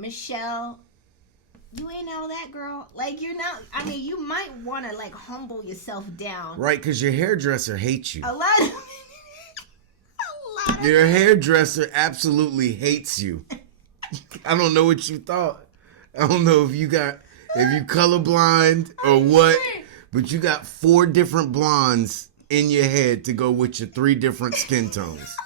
Michelle, you ain't all that, girl. Like, you're not, I mean, you might want to, like, humble yourself down. Right, because your hairdresser hates you. A lot of Your hairdresser absolutely hates you. I don't know what you thought. I don't know if you colorblind or what, but you got 4 different blondes in your head to go with your 3 different skin tones.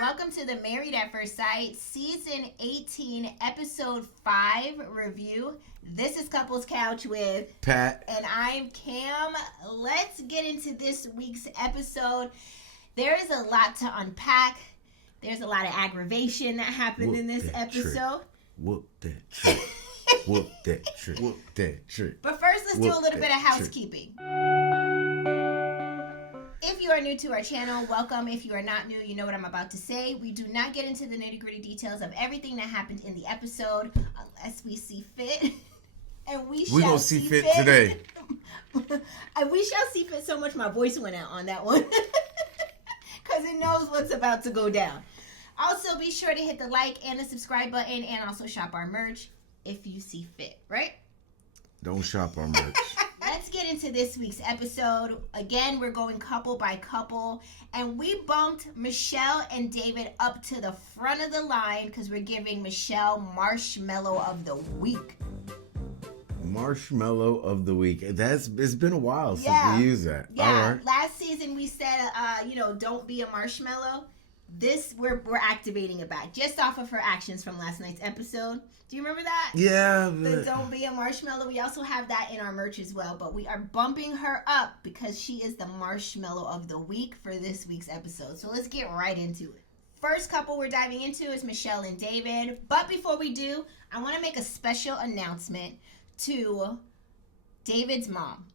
Welcome to the Married at First Sight Season 18, Episode 5 review. This is Couples Couch with Pat. And I'm Cam. Let's get into this week's episode. There is a lot to unpack. There's a lot of aggravation that happened in this episode. Whoop that trick. Whoop that trick. Whoop that trick. But first, let's do a little bit of housekeeping. If you are new to our channel, welcome. If you are not new, you know what I'm about to say. We do not get into the nitty-gritty details of everything that happened in the episode unless we see fit. And we shall see fit today. And we shall see fit so much my voice went out on that one. Because it knows what's about to go down. Also, be sure to hit the like and the subscribe button and also shop our merch if you see fit, right? Don't shop our merch. Let's get into this week's episode. Again, we're going couple by couple. And we bumped Michelle and David up to the front of the line because we're giving Michelle Marshmallow of the Week. Marshmallow of the Week. It's been a while since we used that. Yeah. All right. Last season we said, don't be a marshmallow. This, we're activating it back just off of her actions from last night's episode. Do you remember that? Yeah. The don't be a marshmallow. We also have that in our merch as well, but we are bumping her up because she is the Marshmallow of the Week for this week's episode. So let's get right into it. First couple we're diving into is Michelle and David. But before we do, I want to make a special announcement to David's mom.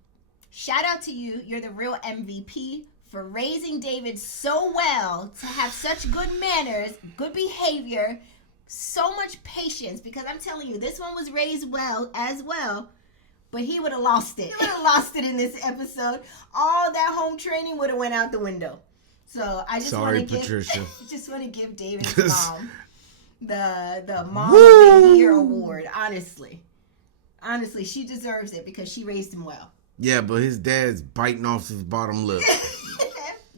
Shout out to you. You're the real MVP for raising David so well to have such good manners, good behavior, so much patience, because I'm telling you, this one was raised well as well, but he would have lost it. He would have lost it in this episode. All that home training would have went out the window. So I just want to give David's mom the Mom of the Year award. Honestly, she deserves it because she raised him well. Yeah, but his dad's biting off his bottom lip.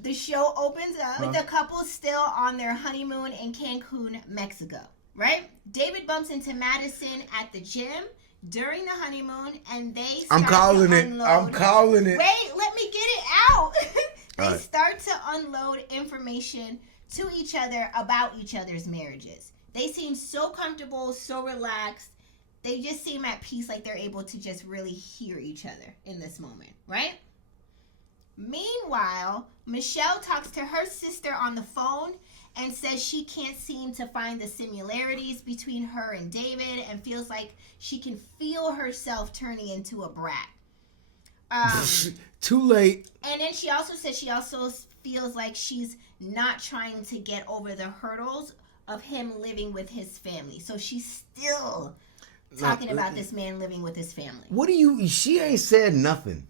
The show opens up with the couple still on their honeymoon in Cancun, Mexico, right? David bumps into Madison at the gym during the honeymoon, and they start I'm calling it. Wait, let me get it out. They start to unload information to each other about each other's marriages. They seem so comfortable, so relaxed. They just seem at peace, like they're able to just really hear each other in this moment, right? Meanwhile, Michelle talks to her sister on the phone and says she can't seem to find the similarities between her and David and feels like she can feel herself turning into a brat. Too late. And then she also says she also feels like she's not trying to get over the hurdles of him living with his family. So she's still talking about this man living with his family. She ain't said nothing.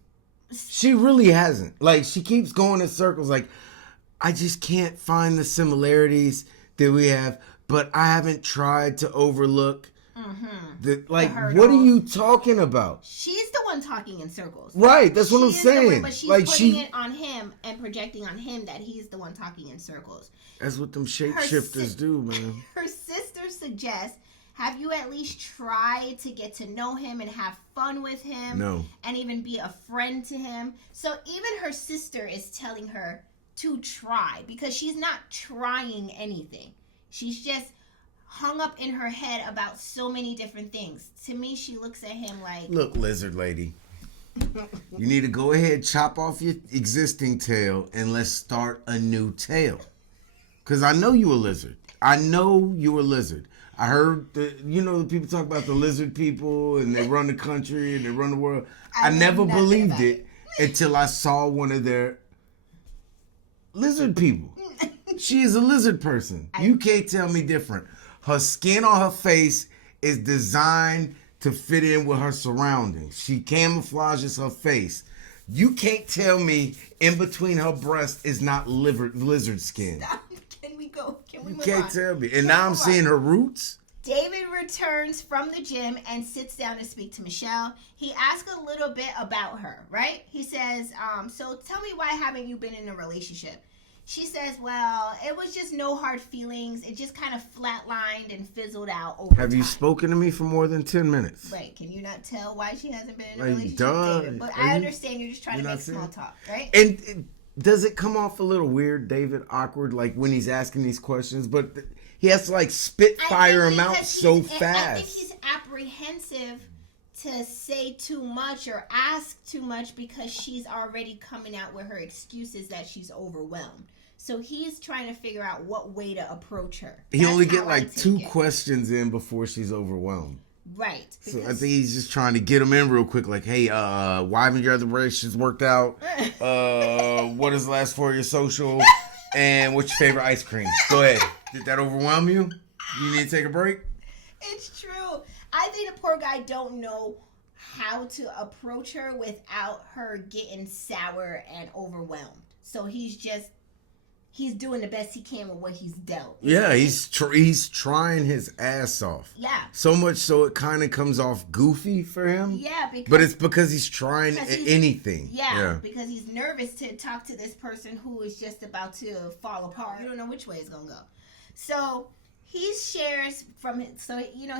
She really hasn't. Like, she keeps going in circles like, I just can't find the similarities that we have, but I haven't tried to overlook the what are you talking about? She's the one talking in circles. Right, that's what I'm saying. But she's putting it on him and projecting on him that he's the one talking in circles. That's what them shapeshifters do, man. Her sister suggests, have you at least tried to get to know him and have fun with him? No. And even be a friend to him? So even her sister is telling her to try because she's not trying anything. She's just hung up in her head about so many different things. To me, she looks at him like... Look, lizard lady. You need to go ahead, chop off your existing tail, and let's start a new tail. Because I know you a lizard. I heard the people talk about the lizard people and they run the country and they run the world. I never believed it until I saw one of their lizard people. She is a lizard person. You can't tell me different. Her skin on her face is designed to fit in with her surroundings. She camouflages her face. You can't tell me in between her breasts is not lizard skin. Stop. Can we go? Can we move on? You can't tell me. And now I'm seeing her roots. David returns from the gym and sits down to speak to Michelle. He asks a little bit about her, right? He says, so tell me, why haven't you been in a relationship? She says, well, it was just no hard feelings. It just kind of flatlined and fizzled out over Have time. you spoken to me for more than 10 minutes? Right. Can you not tell why she hasn't been in a Like, relationship, duh. David? But I understand you're just trying to make small talk, right? And does it come off a little weird, David, awkward, like when he's asking these questions? But he has to like spitfire him out so fast. I think he's apprehensive to say too much or ask too much because she's already coming out with her excuses that she's overwhelmed. So he's trying to figure out what way to approach her. He only get like 2 questions in before she's overwhelmed. Right. So I think he's just trying to get him in real quick. Like, hey, why haven't your other relationships worked out? What is the last 4 of your social? And what's your favorite ice cream? Go ahead. Did that overwhelm you? You need to take a break? It's true. I think the poor guy don't know how to approach her without her getting sour and overwhelmed. So he's doing the best he can with what he's dealt. Yeah, he's trying his ass off. Yeah. So much so it kind of comes off goofy for him. Yeah, but it's because he's trying anything. Yeah, because he's nervous to talk to this person who is just about to fall apart. You don't know which way it's going to go. So he shares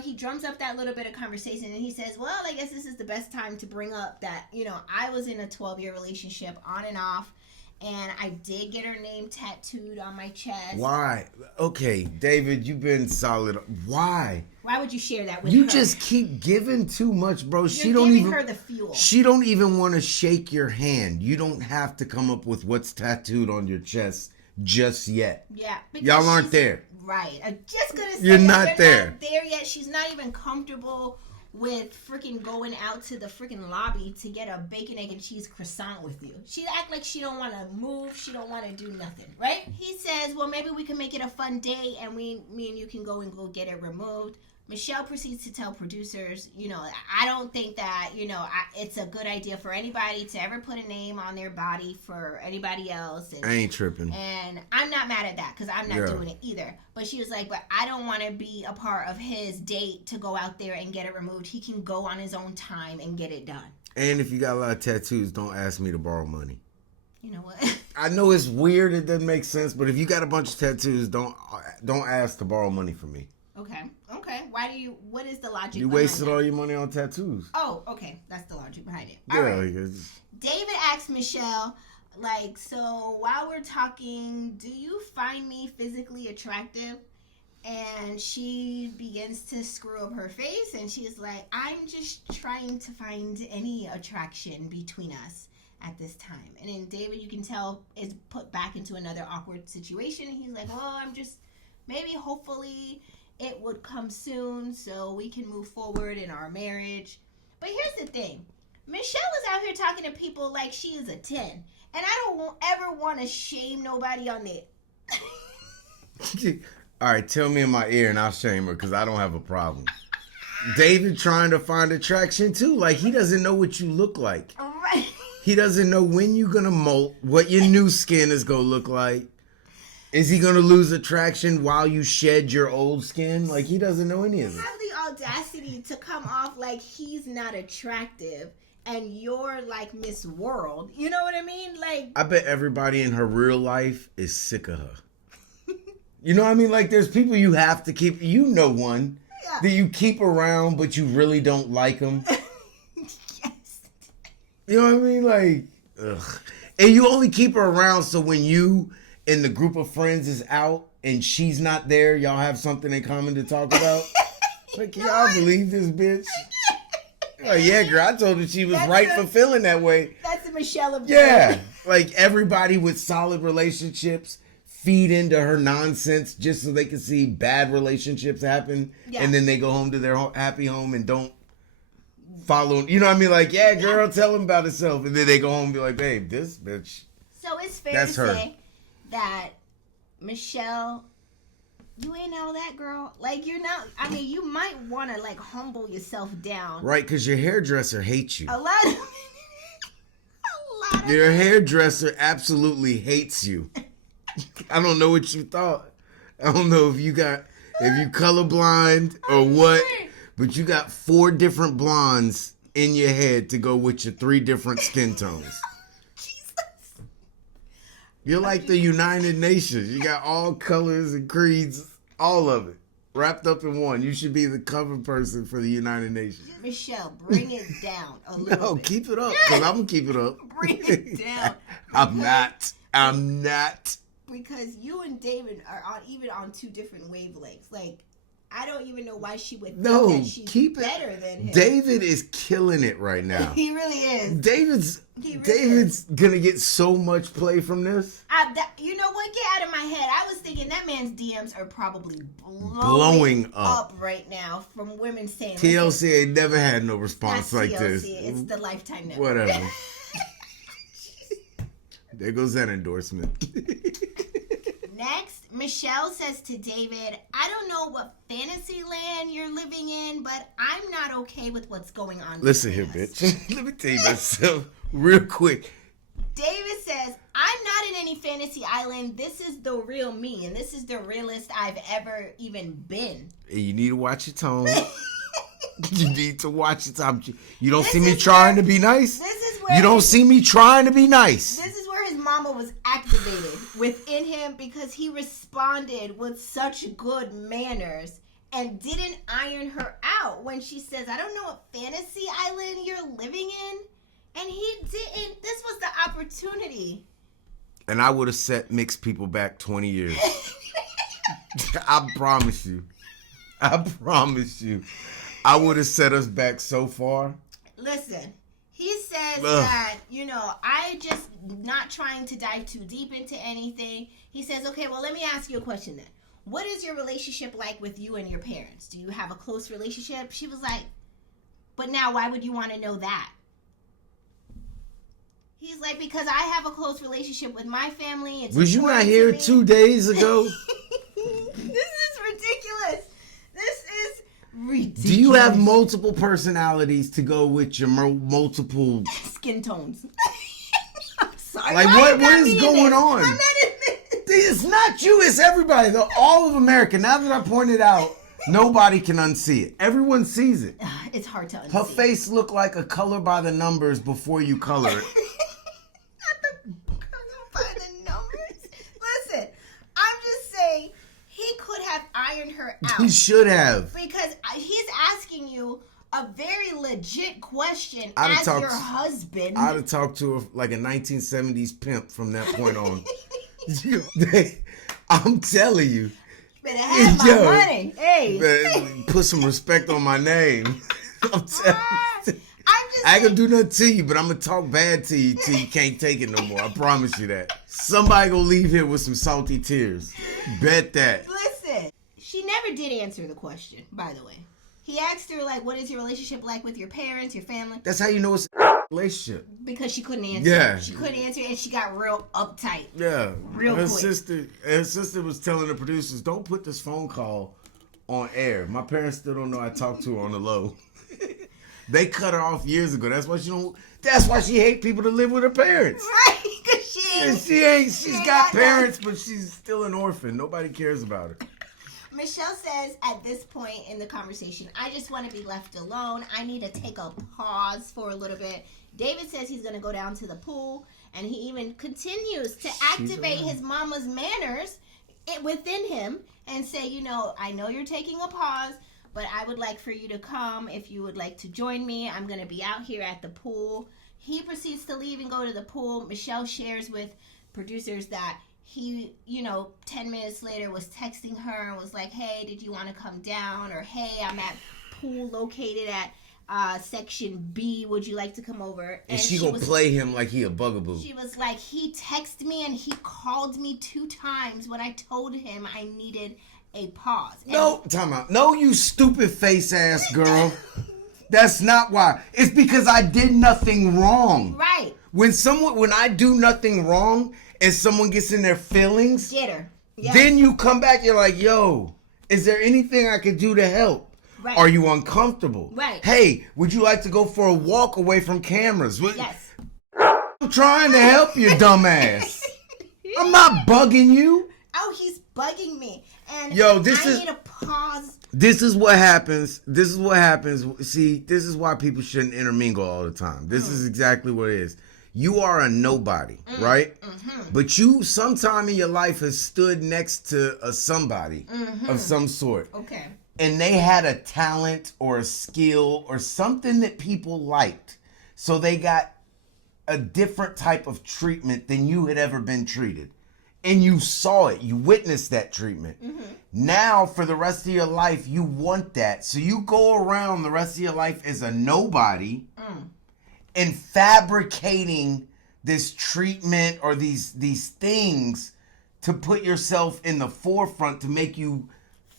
he drums up that little bit of conversation and he says, well, I guess this is the best time to bring up that, I was in a 12-year relationship on and off. And I did get her name tattooed on my chest. Why? Okay, David, you've been solid. Why? Why would you share that with her? You just keep giving too much, bro. You're giving her the fuel. She don't even want to shake your hand. You don't have to come up with what's tattooed on your chest just yet. Yeah. Y'all aren't there. Right. I'm just going to say you're not there. Not there yet. She's not even comfortable with freaking going out to the freaking lobby to get a bacon, egg, and cheese croissant with you. She act like she don't want to move. She don't want to do nothing, right? He says, well, maybe we can make it a fun day and me and you can go get it removed. Michelle proceeds to tell producers, I don't think that, it's a good idea for anybody to ever put a name on their body for anybody else. And, I ain't tripping. And I'm not mad at that because I'm not doing it either. But she was like, but I don't want to be a part of his date to go out there and get it removed. He can go on his own time and get it done. And if you got a lot of tattoos, don't ask me to borrow money. You know what? I know it's weird. It doesn't make sense. But if you got a bunch of tattoos, don't ask to borrow money from me. Okay. What is the logic? You wasted all your money on tattoos. Oh, okay. That's the logic behind it. Yeah. All right. David asks Michelle, so while we're talking, do you find me physically attractive? And she begins to screw up her face and she's like, I'm just trying to find any attraction between us at this time. And then David, you can tell, is put back into another awkward situation. He's like, well, hopefully it would come soon so we can move forward in our marriage. But here's the thing. Michelle is out here talking to people like she is a 10. And I don't ever want to shame nobody on it. All right, tell me in my ear and I'll shame her because I don't have a problem. David trying to find attraction too. Like, he doesn't know what you look like. All right. He doesn't know when you're going to molt, what your new skin is going to look like. Is he going to lose attraction while you shed your old skin? Like, he doesn't know any of You it. have the audacity to come off like he's not attractive and you're like Miss World. You know what I mean? Like, I bet everybody in her real life is sick of her. You know what I mean? Like, there's people you have to keep. You know one that you keep around, but you really don't like them. Yes. You know what I mean? Like, ugh. And you only keep her around so when you and the group of friends is out and she's not there, y'all have something in common to talk about. Like, y'all believe this bitch? Like, yeah, girl, I told her she was for feeling that way. That's a Michelle of Yeah. Like, everybody with solid relationships feed into her nonsense just so they can see bad relationships happen. Yeah. And then they go home to their happy home and don't follow. You know what I mean? Like, yeah, girl, tell him about himself. And then they go home and be like, babe, this bitch. So it's fair to say that Michelle, you ain't all that, girl. Like, you're not. I mean, you might want to like humble yourself down. Right, because your hairdresser hates you. A lot of Your hairdresser absolutely hates you. I don't know what you thought. I don't know if you colorblind or what, but you got 4 different blondes in your head to go with your 3 different skin tones. Jesus. You're like the United Nations. You got all colors and creeds, all of it, wrapped up in one. You should be the cover person for the United Nations. Michelle, bring it down a little bit. Keep it up, because I'm going to keep it up. Bring it down. I'm not. Because you and David are even on 2 different wavelengths. Like, I don't even know why she would think that she's better than him. David is killing it right now. He really is. David's gonna get so much play from this. You know what? Get out of my head. I was thinking that man's DMs are probably blowing up right now from women saying TLC ain't never had no response like TLC, this. It's the Lifetime Network. Whatever. There goes that endorsement. Next, Michelle says to David, I don't know what fantasy land you're living in, but I'm not okay with what's going on. Listen here, bitch. Let me tell you myself real quick. David says, I'm not in any fantasy island. This is the real me, and this is the realest I've ever even been. And you need to watch your tone. You need to watch your tone. You don't see me trying to be nice? You don't see me trying to be nice. This is where his mama was activated within him because he responded with such good manners and didn't iron her out when she says, I don't know what fantasy island you're living in. And he didn't. This was the opportunity. And I would have set mixed people back 20 years. I promise you. I would have set us back so far. Listen. He says that, I just not trying to dive too deep into anything. He says, okay, well, let me ask you a question then. What is your relationship like with you and your parents? Do you have a close relationship? She was like, but now why would you want to know that? He's like, because I have a close relationship with my family. Was you not here 2 days ago? This is ridiculous. Ridiculous. Do you have multiple personalities to go with your multiple skin tones? I'm sorry. Like, what is going on? I'm not in this. It's not you, it's everybody. All of America. Now that I pointed out, nobody can unsee it. Everyone sees it. It's hard to unsee. Her face looked like a color by the numbers before you color it. Not the color by the numbers. Listen, I'm just saying, he could have ironed her out. He should have. Because he's asking you a very legit question as your husband. I'd have talked to her like a 1970s pimp from that point on. I'm telling you. Better have my money. Hey. Better put some respect on my name. I'm telling you. I ain't gonna do nothing to you, but I'm gonna talk bad to you till you can't take it no more. I promise you that. Somebody gonna leave here with some salty tears. Bet that. Listen, she never did answer the question, by the way. He asked her, like, what is your relationship like with your parents, your family? That's how you know it's a relationship. Because she couldn't answer. Yeah. She couldn't answer, and she got real uptight. Yeah. Real quick. Her sister was telling the producers, don't put this phone call on air. My parents still don't know I talked to her on the low. They cut her off years ago. That's why she hate people that live with her parents. Right, because she's got parents, but she's still an orphan. Nobody cares about her. Michelle says at this point in the conversation, I just want to be left alone. I need to take a pause for a little bit. David says he's going to go down to the pool, and he even continues to activate his mama's manners within him and say, I know you're taking a pause, but I would like for you to come if you would like to join me. I'm going to be out here at the pool. He proceeds to leave and go to the pool. Michelle shares with producers that he, 10 minutes later was texting her and was like, hey, did you want to come down? Or, hey, I'm at pool located at section B. Would you like to come over? And she gonna play him like he a bugaboo. She was like, he texted me and he called me 2 times when I told him I needed a pause. No, time out. No, you stupid face ass girl. That's not why. It's because I did nothing wrong. Right. When I do nothing wrong and someone gets in their feelings, get her. Yes. Then you come back, you're like, yo, is there anything I could do to help? Right. Are you uncomfortable? Right. Hey, would you like to go for a walk away from cameras? Yes. I'm trying to help you, dumbass. I'm not bugging you. Oh, he's bugging me. And Yo, I need to pause. This is what happens. This is what happens. See, this is why people shouldn't intermingle all the time. This is exactly what it is. You are a nobody, right? Mm-hmm. But you, sometime in your life, has stood next to a somebody of some sort. Okay. And they had a talent or a skill or something that people liked. So they got a different type of treatment than you had ever been treated. And you saw it. You witnessed that treatment. Mm-hmm. Now, for the rest of your life, you want that. So you go around the rest of your life as a nobody and fabricating this treatment or these things to put yourself in the forefront to make you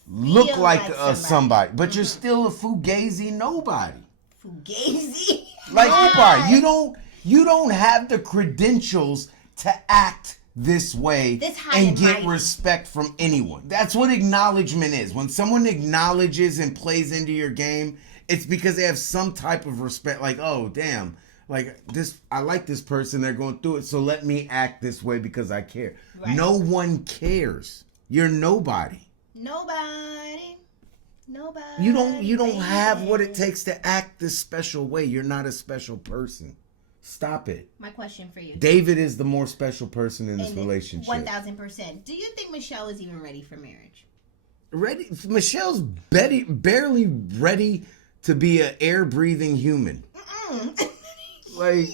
look like somebody. But you're still a fugazi nobody. Fugazi? Like nobody. You don't have the credentials to act this way and get respect from anyone. That's what acknowledgement is. When someone acknowledges and plays into your game, it's because they have some type of respect. Like, oh, damn. Like, this, I like this person. They're going through it. So let me act this way because I care. Right. No one cares. You're nobody. Nobody. You don't have what it takes to act this special way. You're not a special person. Stop it. My question for you. David is the more special person in this relationship. 1,000%. Do you think Michelle is even ready for marriage? Ready? Michelle's barely ready to be an air-breathing human. Like,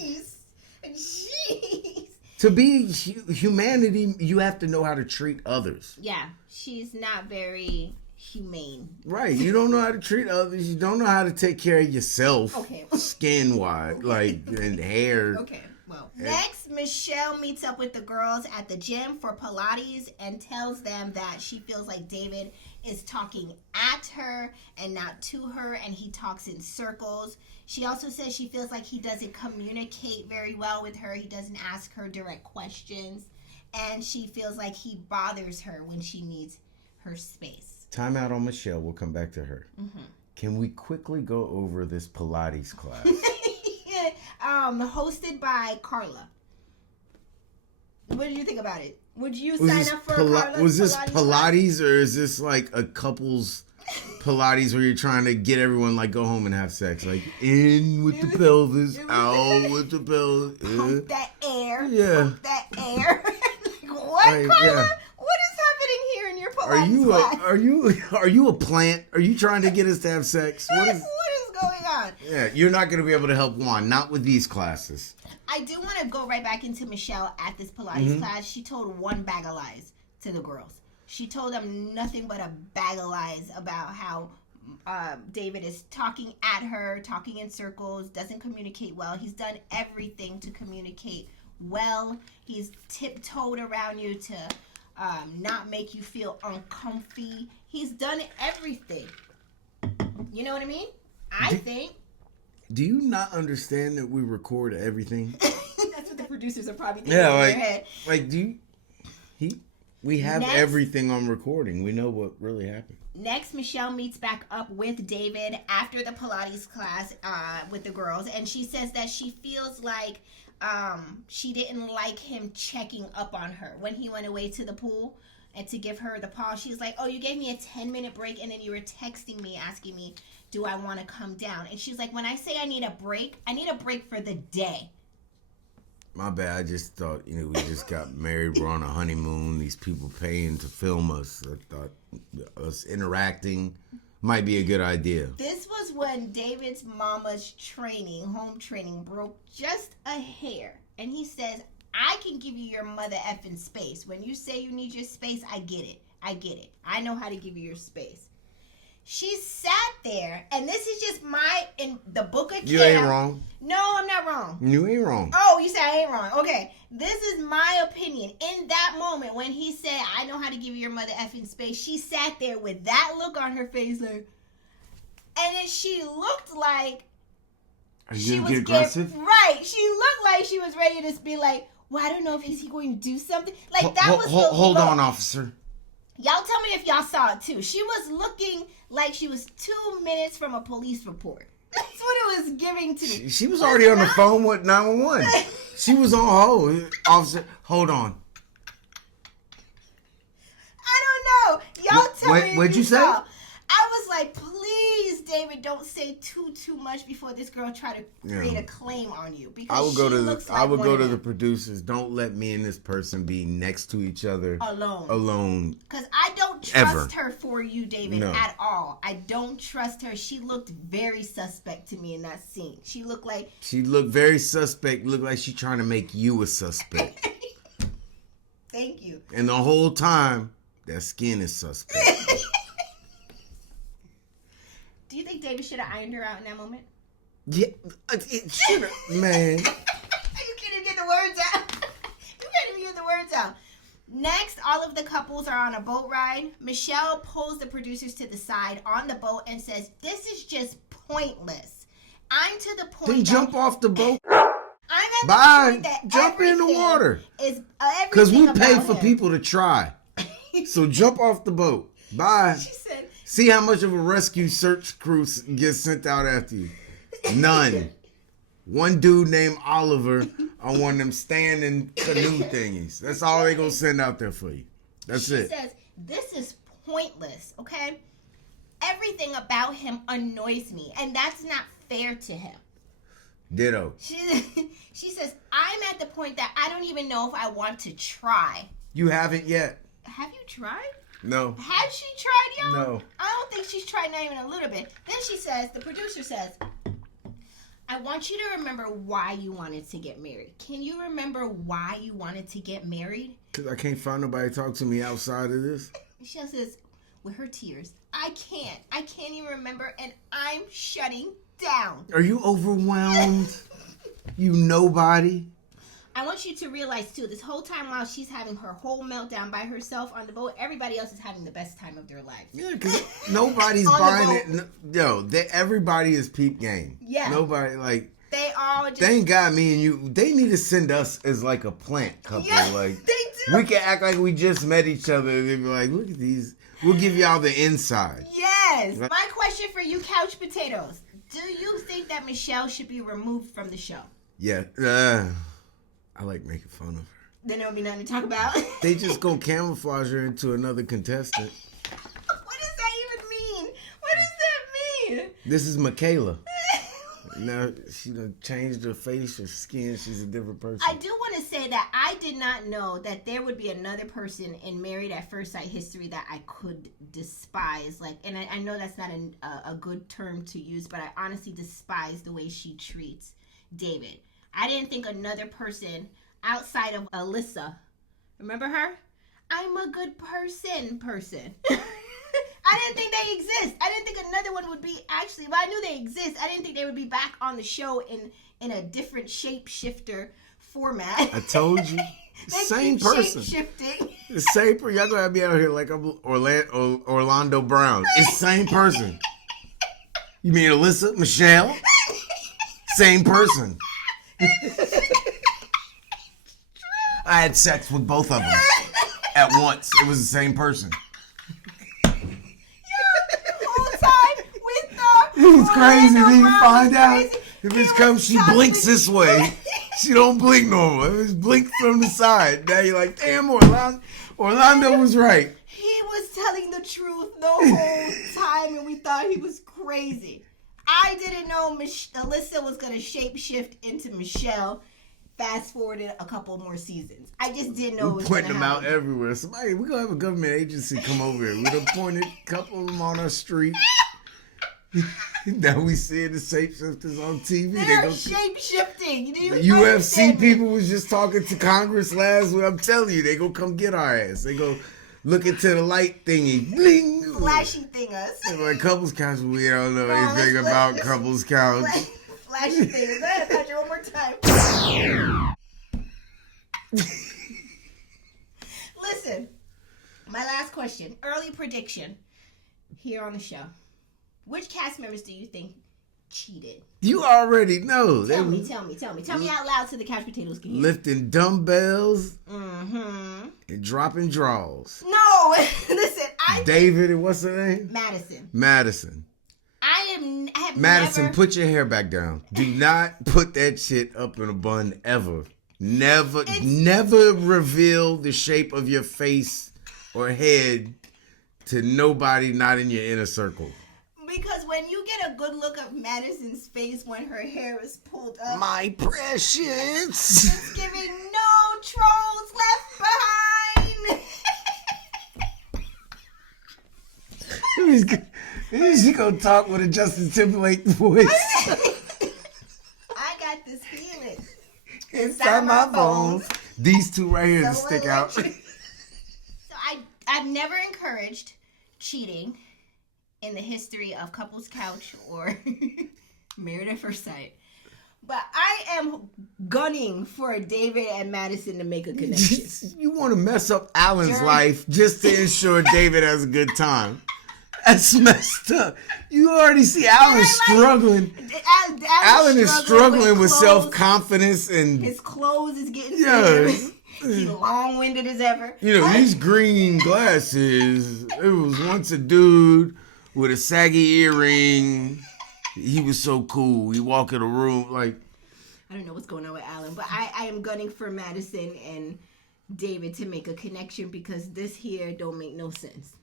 jeez. To be humanity, you have to know how to treat others. Yeah, she's not very humane. Right. You don't know how to treat others. You don't know how to take care of yourself. Okay. Skin-wise, like, and hair. Okay. Well, next, Michelle meets up with the girls at the gym for Pilates and tells them that she feels like David is talking at her and not to her, and he talks in circles. She also says she feels like he doesn't communicate very well with her. He doesn't ask her direct questions, and she feels like he bothers her when she needs her space. Time out on Michelle. We'll come back to her. Mm-hmm. Can we quickly go over this Pilates class? Hosted by Carla. What did you think about it? Would you sign up for Carla's Was this Pilates or is this like a couple's Pilates where you're trying to get everyone like go home and have sex? Like in with the pelvis, out with the pelvis. Pump that air. Yeah. Pump that air. Like, what, Carla? Yeah. What is happening here in your Pilates class? Are you a plant? Are you trying to get us to have sex? What is going on? Yeah, you're not going to be able to help Juan. Not with these classes. I do want to go right back into Michelle at this Pilates class. She told one bag of lies to the girls. She told them nothing but a bag of lies about how David is talking at her, talking in circles, doesn't communicate well. He's done everything to communicate well. He's tiptoed around you to not make you feel uncomfy. He's done everything. You know what I mean? I think. Do you not understand that we record everything? That's what the producers are probably thinking in their head. Like, we have everything on recording. We know what really happened. Next, Michelle meets back up with David after the Pilates class with the girls, and she says that she feels like she didn't like him checking up on her when he went away to the pool and to give her the paw. She was like, oh, you gave me a 10-minute break, and then you were texting me, asking me, do I want to come down? And she's like, when I say I need a break for the day. My bad. I just thought, we just got married. We're on a honeymoon. These people paying to film us. I thought us interacting might be a good idea. This was when David's mama's home training, broke just a hair. And he says, I can give you your mother effing space. When you say you need your space, I get it. I know how to give you your space. She sat there, and this is just in the book of Kim. You ain't wrong. No, I'm not wrong. You ain't wrong. Oh, you said I ain't wrong. Okay. This is my opinion. In that moment, when he said, I know how to give you your mother effing space, she sat there with that look on her face, like, and then she looked like she was aggressive. Right. She looked like she was ready to be like, well, I don't know if he's going to do something. Like, that was the Hold look. on, officer. Y'all tell me if y'all saw it too. She was looking like she was 2 minutes from a police report. That's what it was giving to me. She was already on the phone with 911. She was on hold. Officer, hold on. I don't know. Y'all tell me. What'd you say? Saw. I was like, please, David, don't say too much before this girl try to create a claim on you. Because I would go to the them. producers. Don't let me and this person be next to each other alone. Because I don't trust her for you, David, at all. I don't trust her. She looked very suspect to me in that scene. She looked very suspect. Looked like she's trying to make you a suspect. Thank you. And the whole time, that skin is suspect. Do you think David should have ironed her out in that moment? Yeah, it should have, man. You can't even get the words out. Next, all of the couples are on a boat ride. Michelle pulls the producers to the side on the boat and says, "This is just pointless. I'm to the point." Then jump off the boat. I'm at the point that jump in the water. Because we pay for people to try. So jump off the boat. Bye. She said, see how much of a rescue search crew gets sent out after you. None. One dude named Oliver on one of them standing canoe thingies. That's all they gonna send out there for you. That's it. She says, this is pointless, okay? Everything about him annoys me, and that's not fair to him. Ditto. She says, I'm at the point that I don't even know if I want to try. You haven't yet. Have you tried? No. Has she tried, y'all? No. I don't think she's tried, not even a little bit. Then she says, the producer says, I want you to remember why you wanted to get married. Can you remember why you wanted to get married? Because I can't find nobody to talk to me outside of this. She says, with her tears, I can't even remember, and I'm shutting down. Are you overwhelmed? You nobody? I want you to realize, too, this whole time while she's having her whole meltdown by herself on the boat, everybody else is having the best time of their lives. Yeah, because nobody's buying it. Yo, everybody is peep game. Yeah. Nobody, like... They all just... Thank God me and you... They need to send us as, like, a plant couple. Yeah, like, they do. We can act like we just met each other and they be like, look at these... We'll give y'all the inside. Yes. My question for you, couch potatoes. Do you think that Michelle should be removed from the show? Yeah. I like making fun of her. Then there will be nothing to talk about. They just gonna camouflage her into another contestant. What does that even mean? What does that mean? This is Michaela. Now she done changed her face, her skin. She's a different person. I do want to say that I did not know that there would be another person in Married at First Sight history that I could despise. Like, and I know that's not a good term to use, but I honestly despise the way she treats David. I didn't think another person outside of Alyssa, remember her? I'm a good person. I didn't think they exist. I didn't think another one would be actually, well, I knew they exist. I didn't think they would be back on the show in a different shapeshifter format. I told you. Same person. Shape-shifting. The same person. Y'all gonna have me out here like I'm Orlando Brown. It's the same person. You mean Alyssa? Michelle? Same person. I had sex with both of them at once. It was the same person. It's crazy. Then you find out if it's comes, she blinks this way. She don't blink normal. It's blink from the side. Now you're like, damn, Orlando was right. He was telling the truth the whole time, and we thought he was crazy. I didn't know Alyssa was going to shapeshift into Michelle. Fast forwarded a couple more seasons. I just didn't know it was putting them happen. out everywhere. We're going to have a government agency come over here. We'd appointed a couple of them on our street. Now we see the shapeshifters on TV. They're shape-shifting. The UFC people was just talking to Congress last week. I'm telling you, they gonna come get our ass. They go look into the light thingy. Bling! Flashy thingers. Like couples couch, we don't know anything about couples couch. Flashy thingers. Go ahead, Patrick, one more time. Listen, my last question. Early prediction here on the show. Which cast members do you think cheated. You already know. Tell me out loud so the couch potatoes can hear. Lifting dumbbells Mm-hmm. and dropping draws. No, listen, David, what's her name? Madison. Madison, never... put your hair back down. Do not put that shit up in a bun ever. Never reveal the shape of your face or head to nobody not in your inner circle. Because when you get a good look of Madison's face when her hair is pulled up, my precious, it's giving no trolls left behind. She gonna talk with a Justin Timberlake voice. I got this feeling inside my bones. These two right here that stick out. So I've never encouraged cheating in the history of Couples Couch or Married at First Sight. But I am gunning for David and Madison to make a connection. You want to mess up Alan's life just to ensure David has a good time. That's messed up. You already see Alan struggling. Alan is struggling with self-confidence and his clothes is getting he's long-winded as ever. You know, these green glasses. It was once a dude with a saggy earring. He was so cool. He walk in a room like... I don't know what's going on with Alan, but I am gunning for Madison and David to make a connection because this here don't make no sense.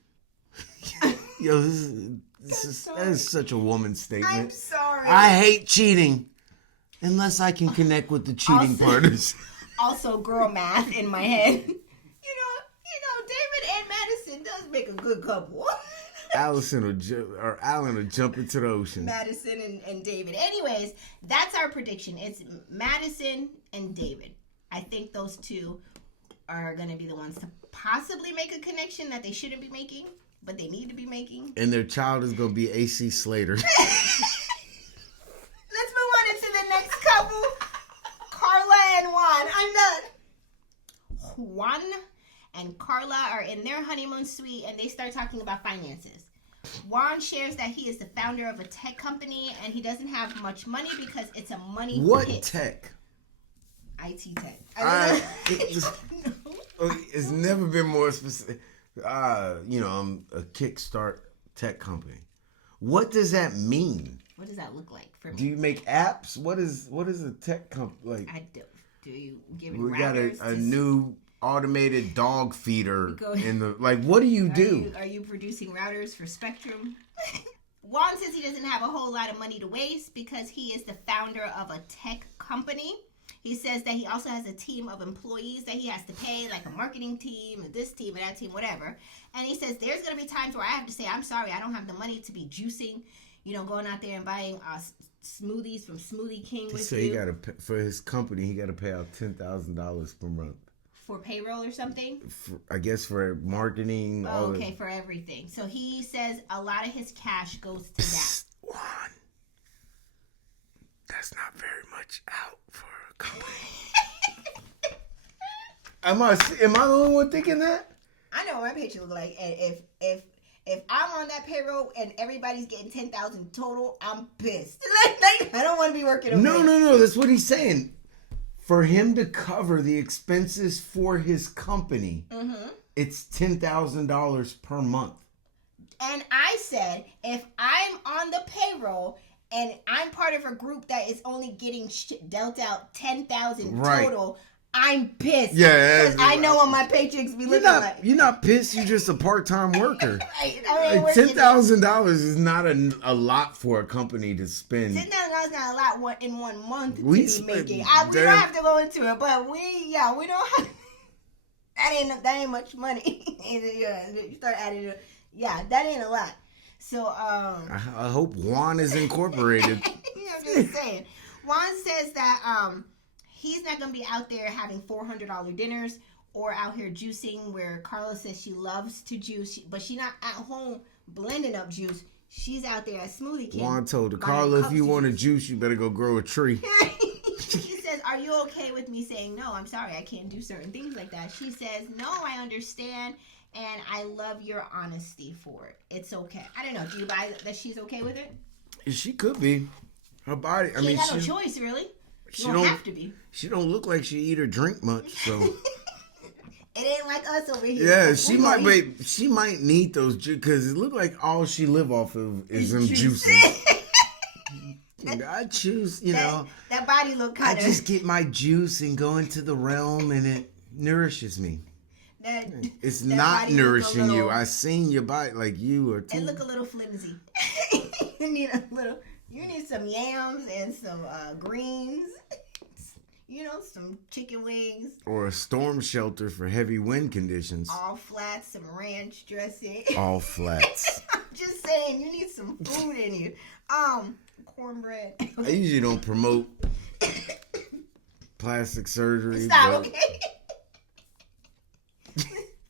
Yo, that is such a woman statement. I'm sorry. I hate cheating unless I can connect with the cheating partners. Also, girl math in my head. David and Madison does make a good couple. Alan will jump into the ocean. Madison and David. Anyways, that's our prediction. It's Madison and David. I think those two are going to be the ones to possibly make a connection that they shouldn't be making, but they need to be making. And their child is going to be AC Slater. Let's move on into the next couple. Carla and Juan. I'm done. Juan and Carla are in their honeymoon suite and they start talking about finances. Juan shares that he is the founder of a tech company and he doesn't have much money because it's a money pit. What tech? IT tech. It's never been more specific. I'm a kickstart tech company. What does that mean? What does that look like for me? Do you make apps? What is a tech company like? I do. Do you give it We routers? got a new automated dog feeder in the what do you do? Are you producing routers for Spectrum? Juan says he doesn't have a whole lot of money to waste because he is the founder of a tech company. He says that he also has a team of employees that he has to pay, like a marketing team, this team, and that team, whatever. And he says there's going to be times where I have to say, I'm sorry, I don't have the money to be juicing, going out there and buying smoothies from Smoothie King with so you. So for his company, he got to pay out $10,000 per month. For payroll or something? I guess for marketing. For everything. So he says a lot of his cash goes to that. Juan, that's not very much out for a company. Am I the only one thinking that? I know what my paycheck look like. And if I'm on that payroll and everybody's getting $10,000 total, I'm pissed. I don't want to be working over there. No. That's what he's saying. For him to cover the expenses for his company, it's $10,000 per month. And I said, if I'm on the payroll and I'm part of a group that is only getting dealt out $10,000 total, I'm pissed. Yeah, because I know what my paychecks be looking like. You're not pissed. You're just a part-time worker. Right. $10,000 is not a lot for a company to spend. $10,000 is not a lot in 1 month to be making. We don't have to go into it, but we don't have. That ain't much money. You start adding it. Yeah, that ain't a lot. So I hope Juan is incorporated. I'm just saying. Juan says that he's not going to be out there having $400 dinners or out here juicing where Carla says she loves to juice, but she's not at home blending up juice. She's out there at Smoothie King. Juan told her, Carla, if you want to juice, you better go grow a tree. She says, are you okay with me saying, no, I'm sorry, I can't do certain things like that? She says, no, I understand, and I love your honesty for it. It's okay. I don't know. Do you buy that she's okay with it? She could be. Her body. I She mean, ain't got no choice, really. She don't have to be. She don't look like she eat or drink much, so. It ain't like us over here. Yeah, she might need those because it look like all she live off of is them juices. I choose, that body look kind of. I just get my juice and go into the realm, and it nourishes me. It's not nourishing you. I seen your body like you are too. It look a little flimsy. You need some yams and some greens. Some chicken wings. Or a storm shelter for heavy wind conditions. All flats, some ranch dressing. All flats. I'm just saying, you need some food in you. Cornbread. I usually don't promote plastic surgery. Stop, okay?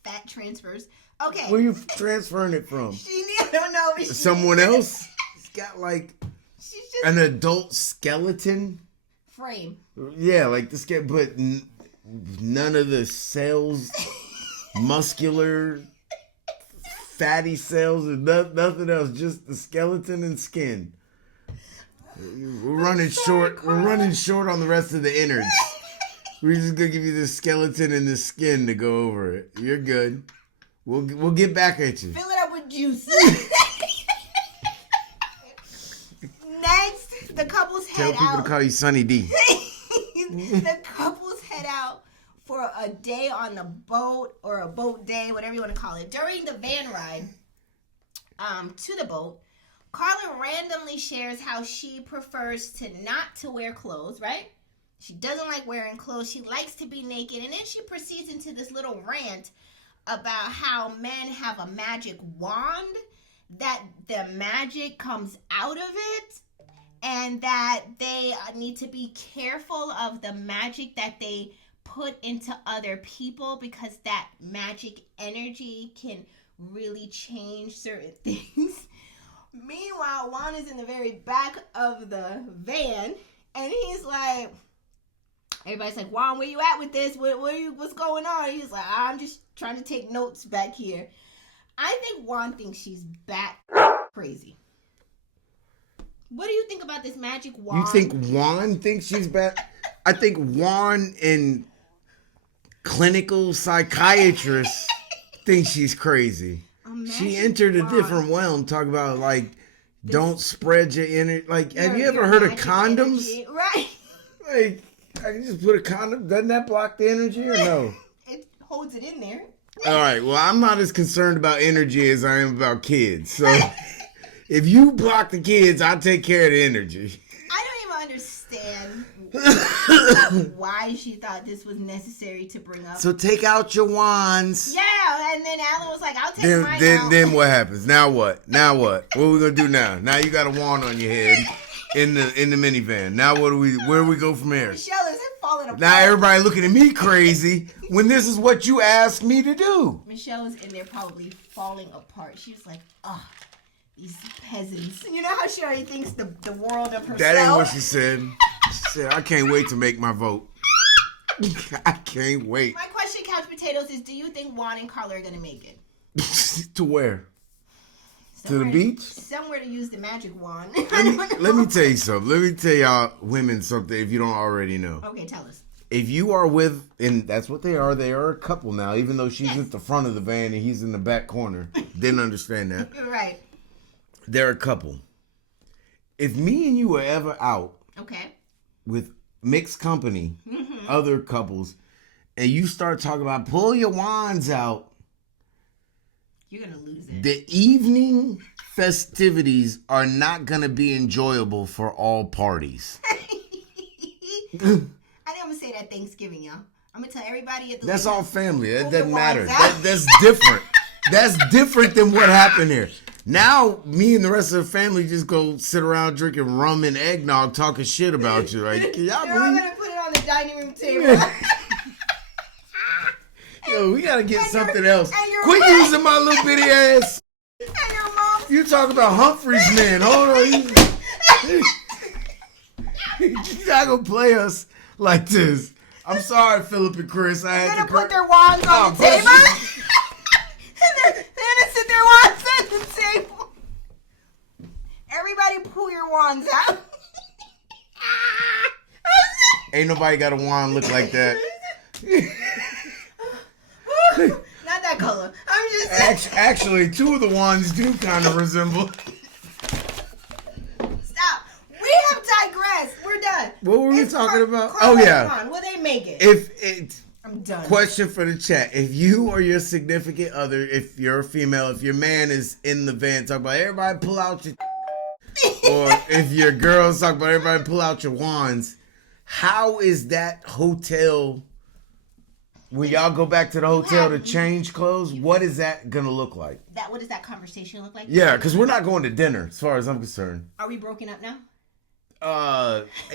Fat transfers. Okay. Where you transferring it from? I don't know. Someone else? She's got like an adult skeleton. Frame. Yeah, like this guy, but none of the cells, muscular, fatty cells, and nothing else. Just the skeleton and skin. We're running short. We're running short on the rest of the innards. We're just gonna give you the skeleton and the skin to go over it. You're good. We'll get back at you. Fill it up with juice. Next, the couples head out. Tell people to call you Sunny D. The couples head out for a day on the boat or a boat day, whatever you want to call it. During the van ride to the boat, Carla randomly shares how she prefers to not to wear clothes, right? She doesn't like wearing clothes. She likes to be naked. And then she proceeds into this little rant about how men have a magic wand, that the magic comes out of it, and that they need to be careful of the magic that they put into other people because that magic energy can really change certain things. Meanwhile, Juan is in the very back of the van, and he's like, everybody's like, Juan, where you at with this? What's going on? He's like, I'm just trying to take notes back here. I think Juan thinks she's bat crazy. What do you think about this magic wand? You think Juan thinks she's bad? I think Juan and clinical psychiatrists think she's crazy. She entered a different realm. Talk about like, don't spread your energy. Like, have you ever heard of condoms? Energy. Right. Like, I can just put a condom. Doesn't that block the energy or no? It holds it in there. All right. Well, I'm not as concerned about energy as I am about kids. So if you block the kids, I'll take care of the energy. I don't even understand why she thought this was necessary to bring up. So take out your wands. Yeah, and then Alan was like, I'll take mine out. Then what happens? Now what? What are we gonna do now? Now you got a wand on your head in the minivan. Now where do we go from here? Michelle is falling apart. Now everybody looking at me crazy when this is what you asked me to do. Michelle was in there probably falling apart. She was like, oh, these peasants. You know how she already thinks the world of herself? That ain't what she said. She said, I can't wait to make my vote. I can't wait. My question, Couch Potatoes, is do you think Juan and Carla are going to make it? To where? Somewhere, to the beach? Somewhere to use the magic wand. Let me tell you something. Let me tell y'all women something if you don't already know. Okay, tell us. If you are with, and that's what they are a couple now, even though she's at the front of the van and he's in the back corner. Didn't understand that. You're right. They're a couple. If me and you were ever out with mixed company, other couples, and you start talking about pull your wands out, you're going to lose it. The evening festivities are not going to be enjoyable for all parties. I didn't want to say that Thanksgiving, y'all. I'm going to tell everybody at the That's all family. It doesn't matter. That's different. That's different than what happened here. Now, me and the rest of the family just go sit around drinking rum and eggnog talking shit about you. Like, can y'all They're all going to put it on the dining room table. Yo, we gotta get something else. Quit using my little bitty ass. And your mom. You talk about Humphrey's man. Hold on. You're not gonna play us like this. I'm sorry, Philip and Chris. I had to put their wands on the table. They're gonna sit their wands at the table. Everybody pull your wands out. Ain't nobody got a wand look like that. Not that color. I'm just Actually, two of the wands do kind of resemble. Stop. We have digressed. We're done. What were we talking about? Oh yeah. Wand. Will they make it? I'm done. Question for the chat. If you or your significant other, if you're a female, if your man is in the van, talk about everybody pull out your or if your girls talk about everybody pull out your wands, how is that hotel, when y'all go back to the hotel to change clothes, what is that going to look like? What does that conversation look like? Yeah, because we're not going to dinner as far as I'm concerned. Are we broken up now?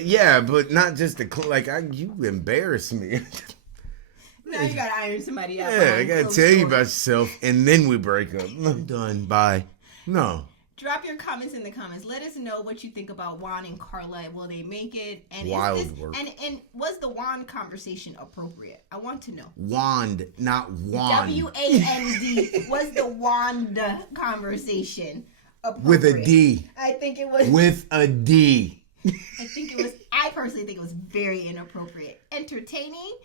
Yeah, but not just you embarrass me. Now you gotta iron somebody out. Yeah, I gotta tell you about yourself, and then we break up. I'm done. Bye. No. Drop your comments in the comments. Let us know what you think about Juan and Carla. Will they make it? And Wild work. And was the wand conversation appropriate? I want to know. Wand, not wand. WAND. Was the wand conversation appropriate? With a D. I think it was. With a D. I personally think it was very inappropriate. Entertaining?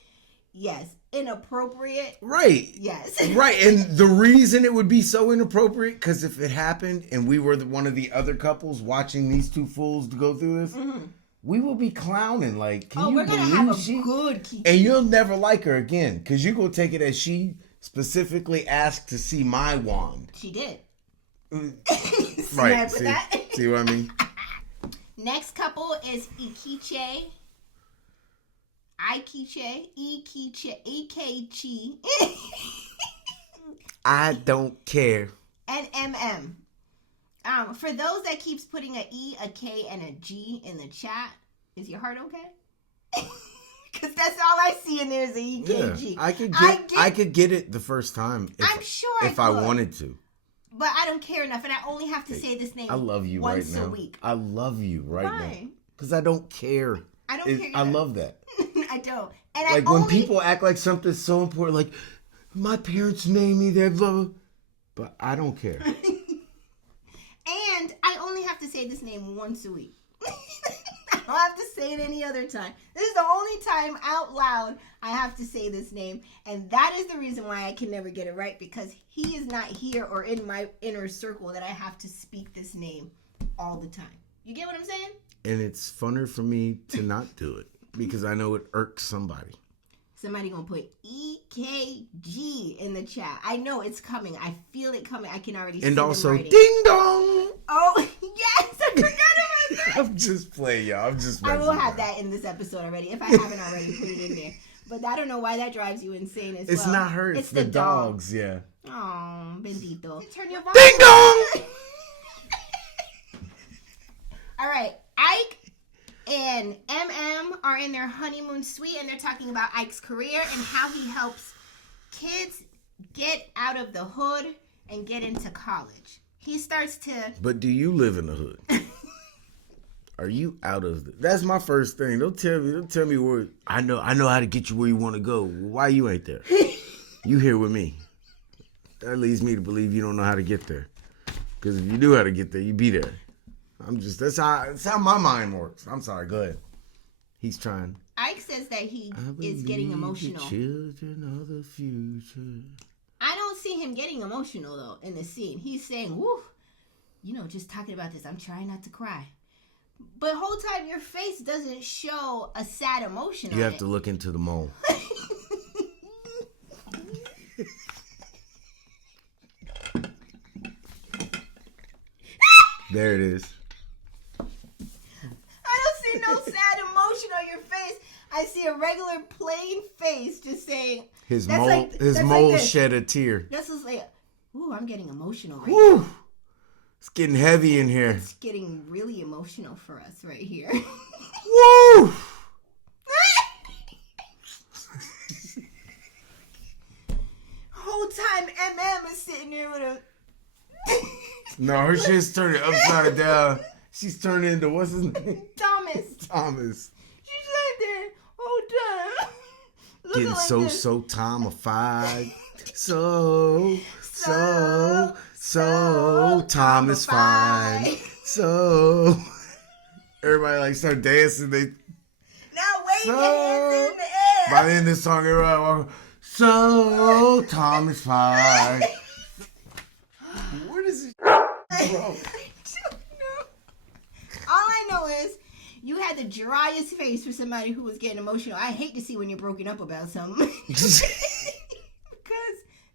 Yes. Inappropriate? Right. Yes. Right. And the reason it would be so inappropriate, because if it happened and we were one of the other couples watching these two fools to go through this, we will be clowning. Like, can you we're believe gonna have a good Kiki. And you'll never like her again, because you're going to take it as she specifically asked to see my wand. She did. Right. See what I mean? Next couple is Ikiche. EKG. I don't care. And MM. For those that keeps putting a E, a K, and a G in the chat, is your heart okay? Because that's all I see in there is a EKG. Yeah, I could get it the first time. I'm sure if I wanted to. But I don't care enough, and I only have to say this name I love you once right now. a week. I love you right now. Because I don't care. I don't care. I love that. I don't. And like when people act like something's so important, like my parents named me that, blah, blah. But I don't care. And I only have to say this name once a week. I don't have to say it any other time. This is the only time out loud I have to say this name. And that is the reason why I can never get it right, because he is not here or in my inner circle that I have to speak this name all the time. You get what I'm saying? And it's funner for me to not do it because I know it irks somebody. Somebody gonna put EKG in the chat. I know it's coming. I feel it coming. I can already see and also, them ding dong. Oh yes, I forgot about that. I'm just playing, y'all. I'm just. I will have that in this episode already if I haven't already put it in there. But I don't know why that drives you insane as well. It's not her. It's the dogs. Yeah. Oh, bendito. Turn your volume. Ding dong. All right, Ike and MM are in their honeymoon suite, and they're talking about Ike's career and how he helps kids get out of the hood and get into college. He starts to... But do you live in the hood? Are you out of the... That's my first thing. Don't tell me where... I know how to get you where you want to go. Why you ain't there? You here with me. That leads me to believe you don't know how to get there. Because if you knew how to get there, you'd be there. That's how my mind works. I'm sorry, go ahead. He's trying. Ike says that he is getting emotional. The children of the future. I don't see him getting emotional, though, in the scene. He's saying, woo, just talking about this, I'm trying not to cry. But whole time, your face doesn't show a sad emotion. You have to look into the mole. There it is. No sad emotion on your face. I see a regular plain face just saying his mole shed a tear. This is like, ooh, I'm getting emotional right now. It's getting heavy in here. It's getting really emotional for us right here. Woo! Whole time MM is sitting there with a No, her shit's turning upside down. She's turning into, what's his name? Thomas. She's like that whole time. Getting like so Thomified. So Thomas fine. So everybody like start dancing. Now wait your hands in the air. By the end of the song, everybody walking. So Thomas Pye. What is this, bro? I don't know. All I know is you had the driest face for somebody who was getting emotional. I hate to see when you're broken up about something. Because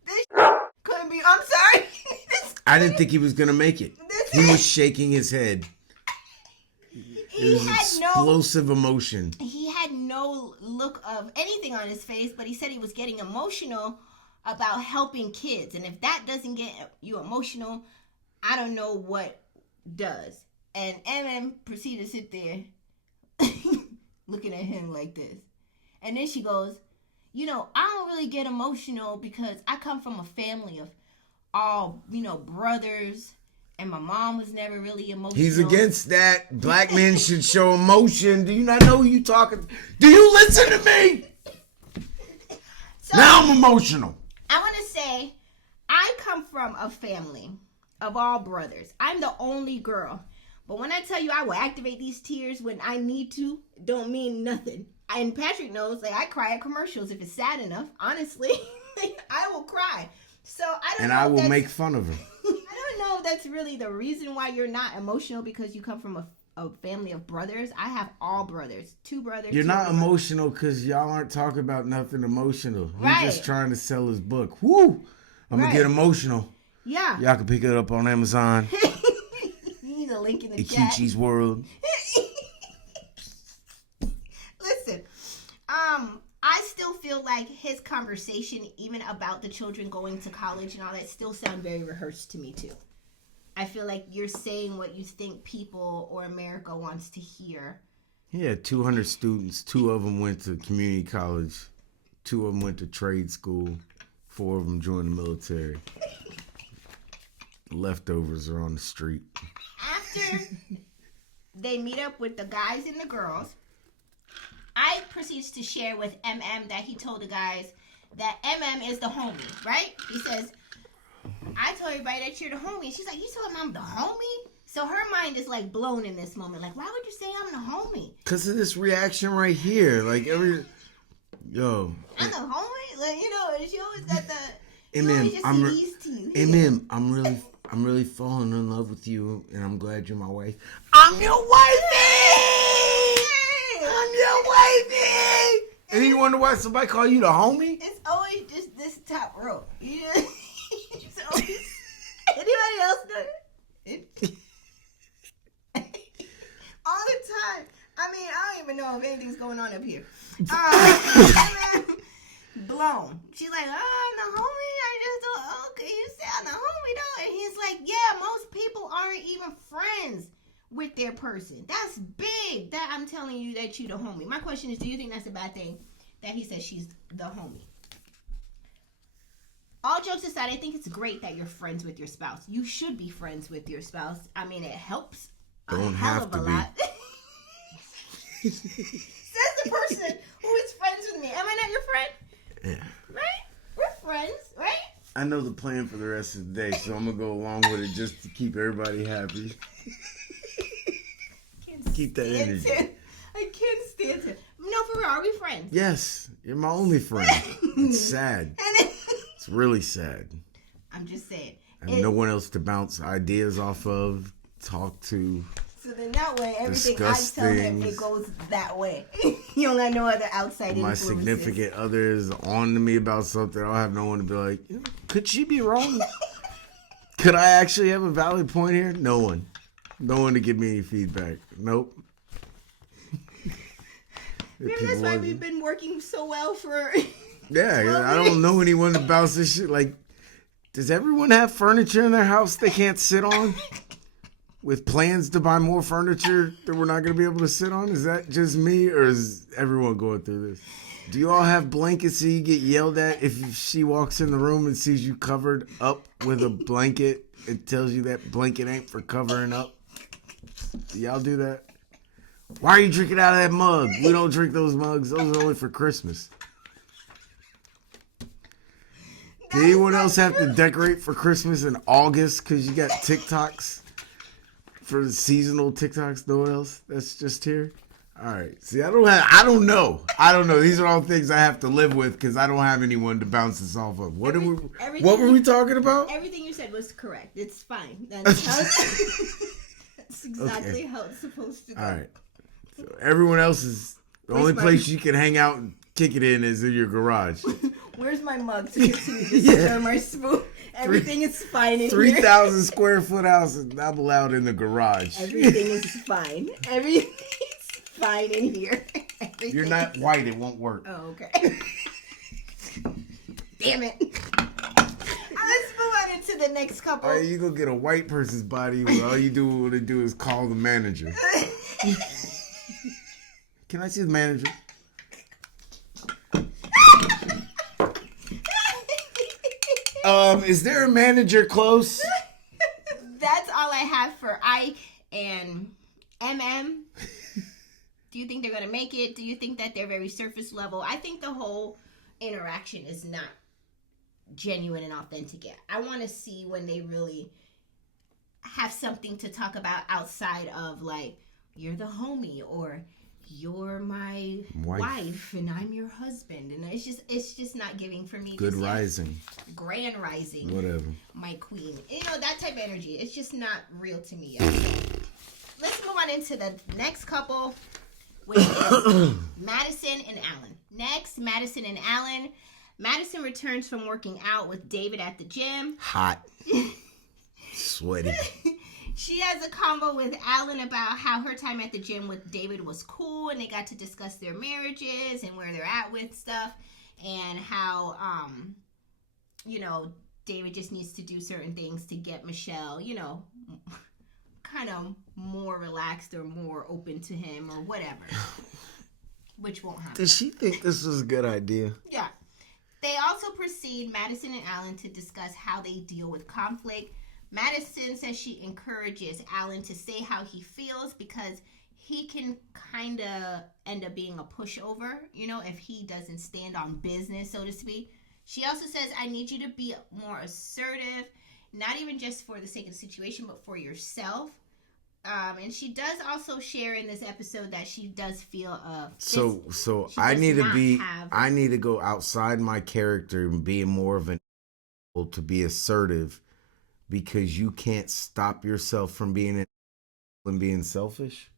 this couldn't be. I'm sorry. I didn't think he was gonna make it. He was shaking his head. It was explosive emotion. He had no look of anything on his face, but he said he was getting emotional about helping kids. And if that doesn't get you emotional, I don't know what does. And MM proceeded to sit there looking at him like this. And then she goes, I don't really get emotional because I come from a family of all, brothers. And my mom was never really emotional. He's against that. Black men should show emotion. Do you not know who you talking? Do you listen to me? So, now I'm emotional. I want to say, I come from a family of all brothers. I'm the only girl. But when I tell you I will activate these tears when I need to, don't mean nothing. And Patrick knows, I cry at commercials if it's sad enough. Honestly, I will cry. So I don't know. And I will make fun of her. I don't know if that's really the reason why you're not emotional, because you come from a family of brothers. I have all brothers. 2 brothers. You're not emotional because y'all aren't talking about nothing emotional. Right. He's just trying to sell his book. Woo! I'm going to get emotional. Yeah. Y'all can pick it up on Amazon. You need a link in the chat. Ikichi's World. Listen, I still feel like his conversation, even about the children going to college and all that, still sound very rehearsed to me too. I feel like you're saying what you think people or America wants to hear. He had 200 students. 2 of them went to community college. 2 of them went to trade school. 4 of them joined the military. The leftovers are on the street. After they meet up with the guys and the girls, I proceeds to share with MM that he told the guys that MM is the homie, right? He says, I told everybody that you're the homie. She's like, you told him I'm the homie? So her mind is blown in this moment. Why would you say I'm the homie? Because of this reaction right here. I'm the homie? She always got the... I'm really falling in love with you, and I'm glad you're my wife. I'm your wifey! I'm your wifey! And you wonder why somebody call you the homie? It's always just this top row. It's always... Anybody else do it? All the time. I don't even know if anything's going on up here. Blown. She's like, I'm the homie. I just don't. Okay, you say I'm the homie though, and he's like, yeah, most people aren't even friends with their person. That's big. That I'm telling you that you the homie. My question is, do you think that's a bad thing that he says she's the homie? All jokes aside, I think it's great that you're friends with your spouse. You should be friends with your spouse. It helps a hell of a lot. Says the person who is friends with me. Am I not your friend? Yeah. Right? We're friends, right? I know the plan for the rest of the day, so I'm going to go along with it just to keep everybody happy. Keep that energy. I can't stand it. No, for real, are we friends? Yes, you're my only friend. It's sad. It's really sad. I'm just saying. I have no one else to bounce ideas off of, talk to. So then that way, everything I tell him, it goes that way. You don't got no other outside influences. My significant other is on to me about something. I'll have no one to be like, could she be wrong? Could I actually have a valid point here? No one. No one to give me any feedback. Nope. Maybe that's why we've been working so well for... Yeah, I don't know anyone to bounce this shit. Does everyone have furniture in their house they can't sit on? With plans to buy more furniture that we're not going to be able to sit on? Is that just me, or is everyone going through this? Do you all have blankets so you get yelled at if she walks in the room and sees you covered up with a blanket? It tells you that blanket ain't for covering up. Do y'all do that? Why are you drinking out of that mug? We don't drink those mugs. Those are only for Christmas. Did anyone else have to decorate for Christmas in August because you got TikToks? For the seasonal TikToks? No one else? That's just here? All right. See, I don't know. These are all things I have to live with because I don't have anyone to bounce this off of. What were we talking about? Everything you said was correct. It's fine. That's exactly how it's supposed to go. All right. So everyone else is the only place you can hang out and kick it in is in your garage. Where's my mug to continue to stir my spoon? Everything is fine in 3,000 square foot house is not allowed in the garage. Everything is fine. Everything's fine in here. You're not white. It won't work. Oh, okay. Damn it. Let's move on into the next couple. All right, you go get a white person's body where all you want to do is call the manager. Can I see the manager? Is there a manager close? That's all I have for Ike and MM. Do you think they're going to make it? Do you think that they're very surface level? I think the whole interaction is not genuine and authentic yet. I want to see when they really have something to talk about outside of like, you're the homie or you're my wife and I'm your husband, and it's just not giving for me. Good rising, grand rising, whatever. My queen, that type of energy. It's just not real to me yet. So let's move on into the next couple, which is Madison and Alan. Next, Madison and Alan. Madison returns from working out with David at the gym. Hot, sweaty. She has a convo with Alan about how her time at the gym with David was cool, and they got to discuss their marriages and where they're at with stuff, and how, David just needs to do certain things to get Michelle, kind of more relaxed or more open to him or whatever, which won't happen. Did she think this was a good idea? Yeah. They also proceed, Madison and Alan, to discuss how they deal with conflict. Madison says she encourages Alan to say how he feels because he can kind of end up being a pushover, if he doesn't stand on business, so to speak. She also says, I need you to be more assertive, not even just for the sake of the situation, but for yourself. And she does also share in this episode that she does feel So I need to go outside my character and be more of to be assertive. Because you can't stop yourself from being selfish.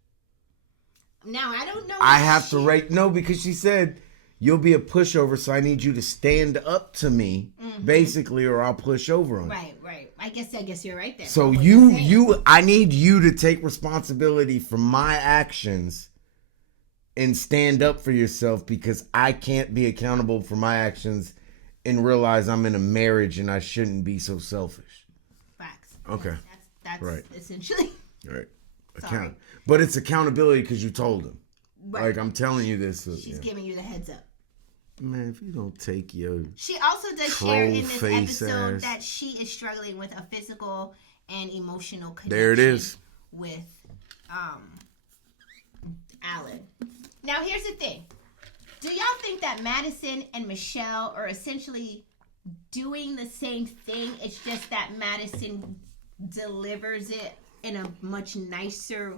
Now, I don't know. I have to write. No, because she said, you'll be a pushover, so I need you to stand up to me, basically, or I'll push over on you. Right. I guess you're right there. So I need you to take responsibility for my actions and stand up for yourself because I can't be accountable for my actions and realize I'm in a marriage and I shouldn't be so selfish. Okay. That's right. Essentially. Right. But it's accountability because you told him. Right. Like, I'm telling you this. She's giving you the heads up. Man, if you don't take your She also does share in this episode that she is struggling with a physical and emotional connection. There it is. With Alan. Now, here's the thing. Do y'all think that Madison and Michelle are essentially doing the same thing? It's just that Madison delivers it in a much nicer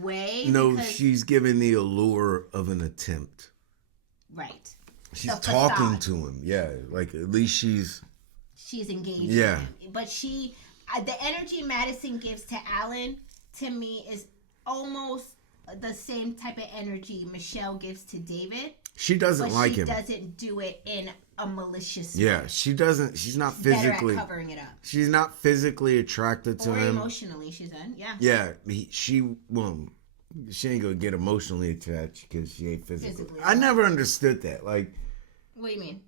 way. No, she's giving the allure of an attempt. Right. She's talking to him. Yeah, like at least she's engaged. Yeah. With him. But the energy Madison gives to Alan, to me, is almost the same type of energy Michelle gives to David. She doesn't like him. She doesn't do it in a malicious way. Yeah, she doesn't. She's not physically better at covering it up. She's not physically attracted to him. Emotionally, she's in. Yeah. Yeah, she ain't gonna get emotionally attached because she ain't physically. I never understood that. Like, what do you mean?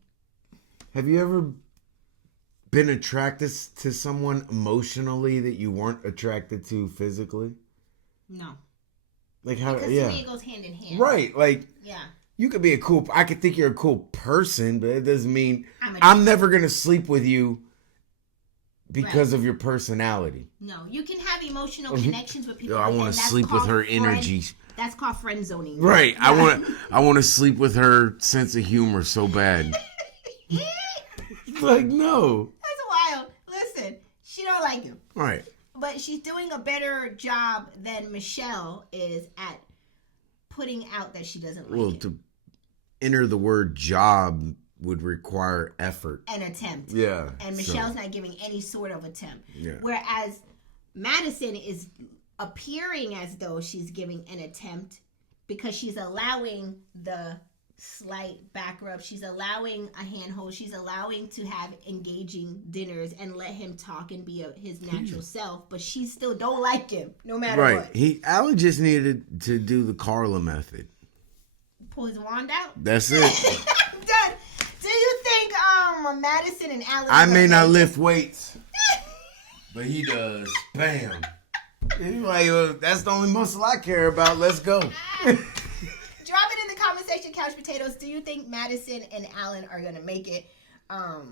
Have you ever been attracted to someone emotionally that you weren't attracted to physically? No. Like how? Because to me it goes hand in hand. Right. Like. Yeah. You could be I could think you're a cool person, but it doesn't mean I'm never going to sleep with you because of your personality. No, you can have emotional connections with people. I want to sleep with her energy. That's called friend zoning. Right. Yeah. I want to sleep with her sense of humor so bad. Like, no. That's wild. Listen, she don't like you. Right. But she's doing a better job than Michelle is at putting out that she doesn't like him. To enter the word job would require effort. An attempt. Yeah. And Michelle's not giving any sort of attempt. Yeah. Whereas Madison is appearing as though she's giving an attempt because she's allowing the slight back rub. She's allowing a handhold. She's allowing to have engaging dinners and let him talk and be his natural self. But she still don't like him, no matter what. Alan just needed to do the Carla method. Pull his wand out. That's it. Done. Do you think Madison and Alan? I may not lift weights, but he does. Bam. He's like, that's the only muscle I care about. Let's go. Drop it in the comment section, couch potatoes. Do you think Madison and Alan are gonna make it? How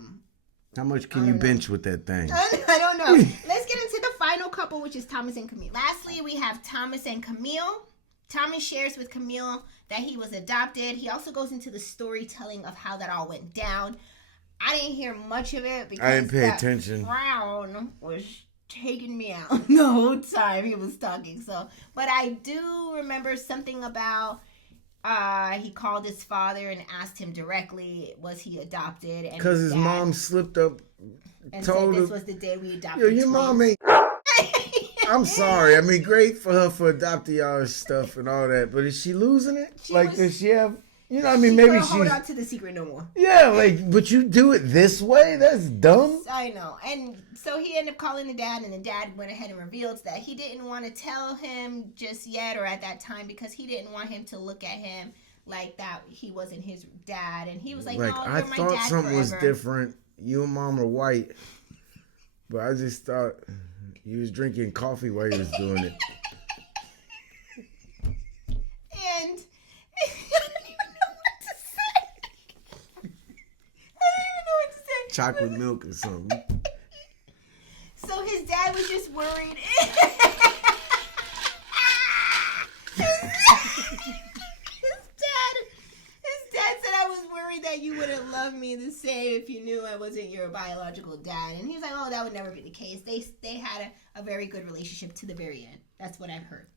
much can you bench with that thing? I don't know. Let's get into the final couple, which is Thomas and Camille. Lastly, we have Thomas and Camille. Thomas shares with Camille that he was adopted. He also goes into the storytelling of how that all went down. I didn't hear much of it because I didn't pay attention. Frown was taking me out the whole time he was talking. So, but I do remember something about he called his father and asked him directly, was he adopted? Because his mom slipped up and told said this him, was the day we adopted. Yo, your mom ain't. I'm sorry. I mean, great for her for adopting y'all stuff and all that, but is she losing it? Does she have? You know, I mean, maybe she hold on to the secret no more. Yeah, but you do it this way? That's dumb. I know. And so he ended up calling the dad, and the dad went ahead and revealed that he didn't want to tell him just yet or at that time because he didn't want him to look at him like that he wasn't his dad. And he was like, no, you're I my thought dad something forever. was different. You and mom are white, but I just thought you was drinking coffee while you was doing it. And I don't even know what to say. Chocolate milk or something. So his dad was just worried. His dad said, I was worried that you wouldn't love me the same if you knew I wasn't your biological dad. And he was like, oh, that would never be the case. They had a very good relationship to the very end. That's what I've heard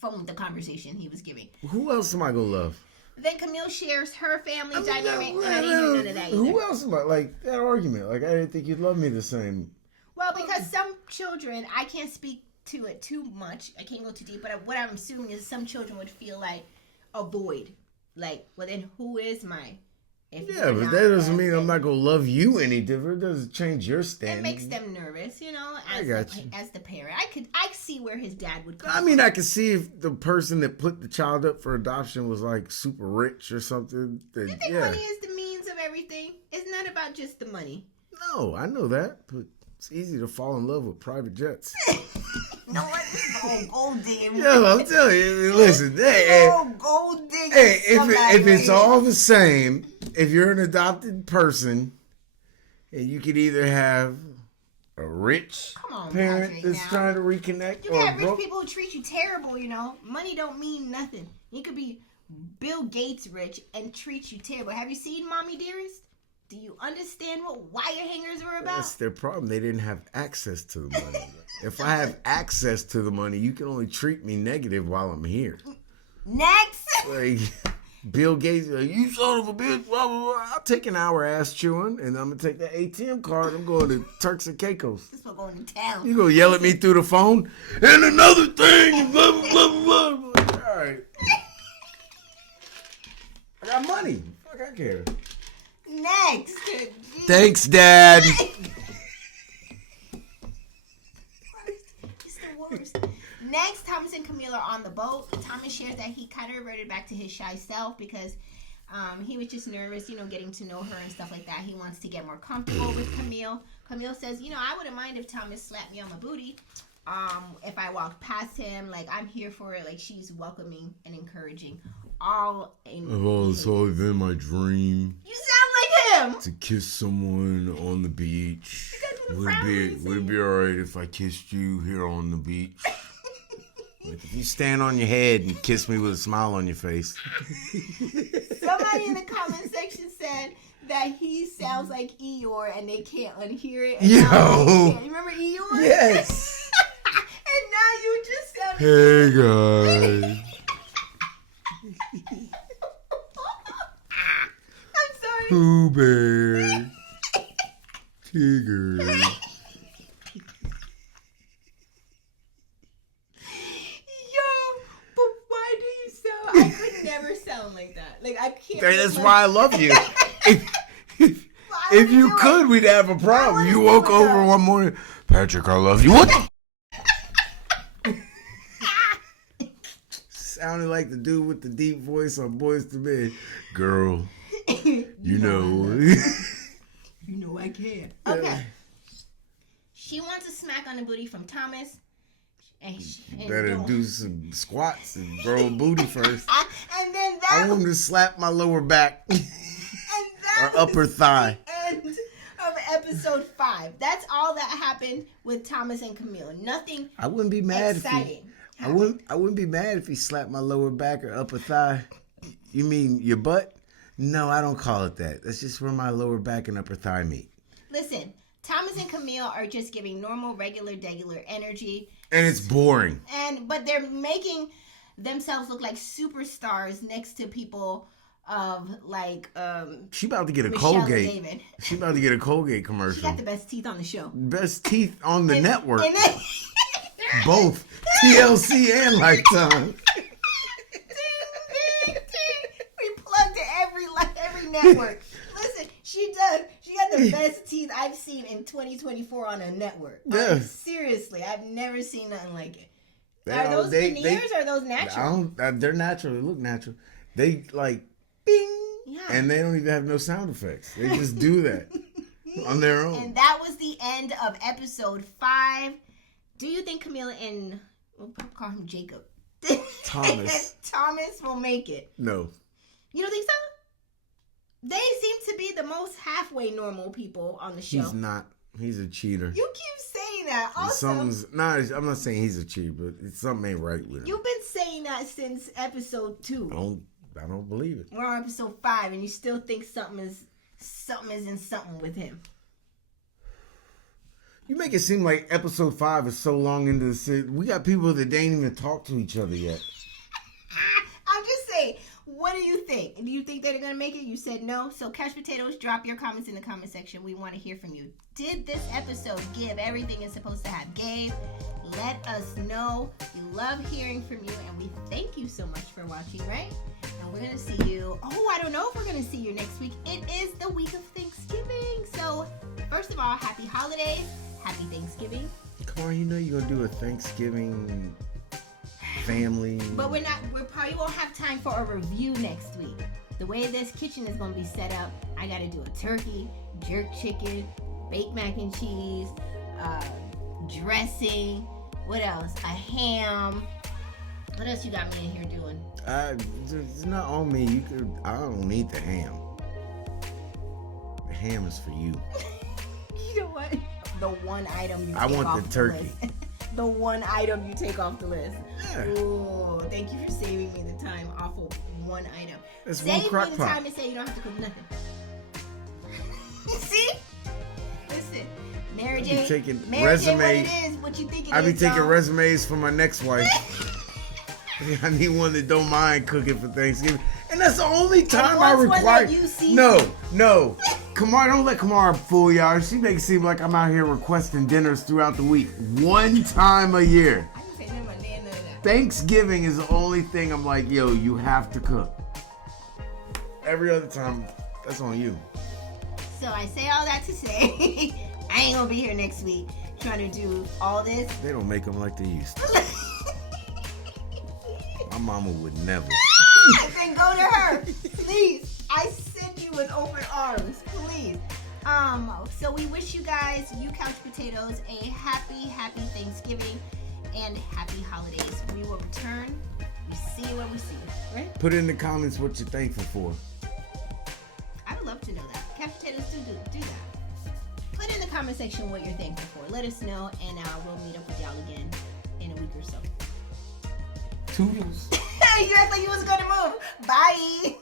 from the conversation he was giving. Who else am I gonna love? Then Camille shares her family dynamic, and I didn't hear none of that either. Who else am I? Like, that argument. Like, I didn't think you'd love me the same. Well, because some children, I can't speak to it too much. I can't go too deep, but what I'm assuming is some children would feel like a void. Like, well, then who is my... Yeah, but that doesn't mean I'm not going to love you any different. It doesn't change your standing. It makes them nervous, you know, as the parent. I see where his dad would come I mean, I could see if the person that put the child up for adoption was, like, super rich or something. Then, you think money is the means of everything? It's not about just the money. No, I know that, but it's easy to fall in love with private jets. No, it's gold digging. Yo, I'm telling you, listen, hey, gold digging. Hey, if it's all the same, if you're an adopted person, and you could either have a rich parent Patrick, that's trying to reconnect, you or got rich people who treat you terrible. You know, money don't mean nothing. You could be Bill Gates rich and treat you terrible. Have you seen Mommy Dearest? Do you understand what wire hangers were about? That's their problem. They didn't have access to the money. If I have access to the money, you can only treat me negative while I'm here. Next. Like, Bill Gates, like, you son of a bitch, blah, blah, blah. I'll take an hour ass chewing, and I'm going to take that ATM card. I'm going to Turks and Caicos. This one going to town. You going to yell at me through the phone? And another thing, blah, blah, blah, blah. All right. I got money. Fuck, I care. Next. Thanks, Dad. It's the worst. Next, Thomas and Camille are on the boat. Thomas shares that he kind of reverted back to his shy self because he was just nervous, you know, getting to know her and stuff like that. He wants to get more comfortable with Camille. Camille says, you know, I wouldn't mind if Thomas slapped me on my booty. If I walked past him, like, I'm here for it. Like, she's welcoming and encouraging. I've always been my dream. You sound like him. To kiss someone on the beach. Would it be alright if I kissed you here on the beach? Like, if you stand on your head and kiss me with a smile on your face. Somebody in the comment section said that he sounds like Eeyore and they can't unhear it. Yo! You remember Eeyore? Yes! And now you just sound Hey guys. Pooh Bear. Tigger. But why do you sound? I could never sound like that. Like I can't. That's why I love you. If you could, we'd have a problem. You woke over one morning, Patrick, I love you. What? Sounded like the dude with the deep voice on Boys to Men. Girl, you know. You know I can. Okay. She wants a smack on the booty from Thomas. And better do some squats and grow a booty first. And then I want him to slap my lower back or upper thigh. End of episode 5. That's all that happened with Thomas and Camille. Nothing. I wouldn't be mad exciting. I wouldn't be mad if he slapped my lower back or upper thigh. You mean your butt? No, I don't call it that. That's just where my lower back and upper thigh meet. Listen, Thomas and Camille are just giving normal, regular, degular energy. And it's boring. But they're making themselves look like superstars next to people of like she about to get a Michelle Colgate. David. She about to get a Colgate commercial. She got the best teeth on the show. Best teeth on the network. And then, both TLC and Lifetime. We plugged to every network. Listen, she does. She got the best teeth I've seen in 2024 on a network. Yeah. Seriously, I've never seen nothing like it. They Are those veneers or are those natural? They're natural. They look natural. They like bing. Yeah. And they don't even have no sound effects. They just do that on their own. And that was the end of episode 5. Do you think Camilla and we'll call him Jacob? Thomas will make it? No. You don't think so? They seem to be the most halfway normal people on the show. He's not. He's a cheater. You keep saying that. Also, I'm not saying he's a cheater, but something ain't right with him. You've been saying that since episode 2. I don't believe it. We're on episode 5, and you still think something is in something with him. You make it seem like episode 5 is so long into the series. We got people that ain't even talk to each other yet. I'm just saying, what do you think? Do you think they're going to make it? You said no. So, Couch Potatoes, drop your comments in the comment section. We want to hear from you. Did this episode give everything it's supposed to have? Gabe, let us know. We love hearing from you, and we thank you so much for watching, right? And we're going to see you. Oh, I don't know if we're going to see you next week. It is the week of Thanksgiving. So, first of all, happy holidays. Happy Thanksgiving. Come on, you know you're going to do a Thanksgiving family. But we probably won't have time for a review next week. The way this kitchen is going to be set up, I got to do a turkey, jerk chicken, baked mac and cheese, dressing. What else? A ham. What else you got me in here doing? It's not on me. I don't need the ham. The ham is for you. You know what? The one item you take I want off the turkey. List. The one item you take off the list. Yeah. Ooh, thank you for saving me the time off of one item. It's Save one crock me the pot. time to say you don't have to cook nothing. See? Listen, Mary Jane. What you think it I be is, taking y'all? resumes for my next wife. I need one that don't mind cooking for Thanksgiving. And that's the only time I require. No. Kamara, don't let Kamara fool y'all. She makes it seem like I'm out here requesting dinners throughout the week. One time a year. I didn't say nothing about none of that. Thanksgiving is the only thing I'm like, yo, you have to cook. Every other time, that's on you. So I say all that to say, I ain't gonna be here next week trying to do all this. They don't make them like they used to. My mama would never. Then go to her, please. I send you with open arms, please. So we wish you guys, you couch potatoes, a happy Thanksgiving and happy holidays. We will return. We see you when we see you, right? Put in the comments what you're thankful for. I would love to know that. Couch potatoes do that. Put in the comment section what you're thankful for. Let us know, and we'll meet up with y'all again in a week or so. Toodles. You act like you was gonna move. Bye.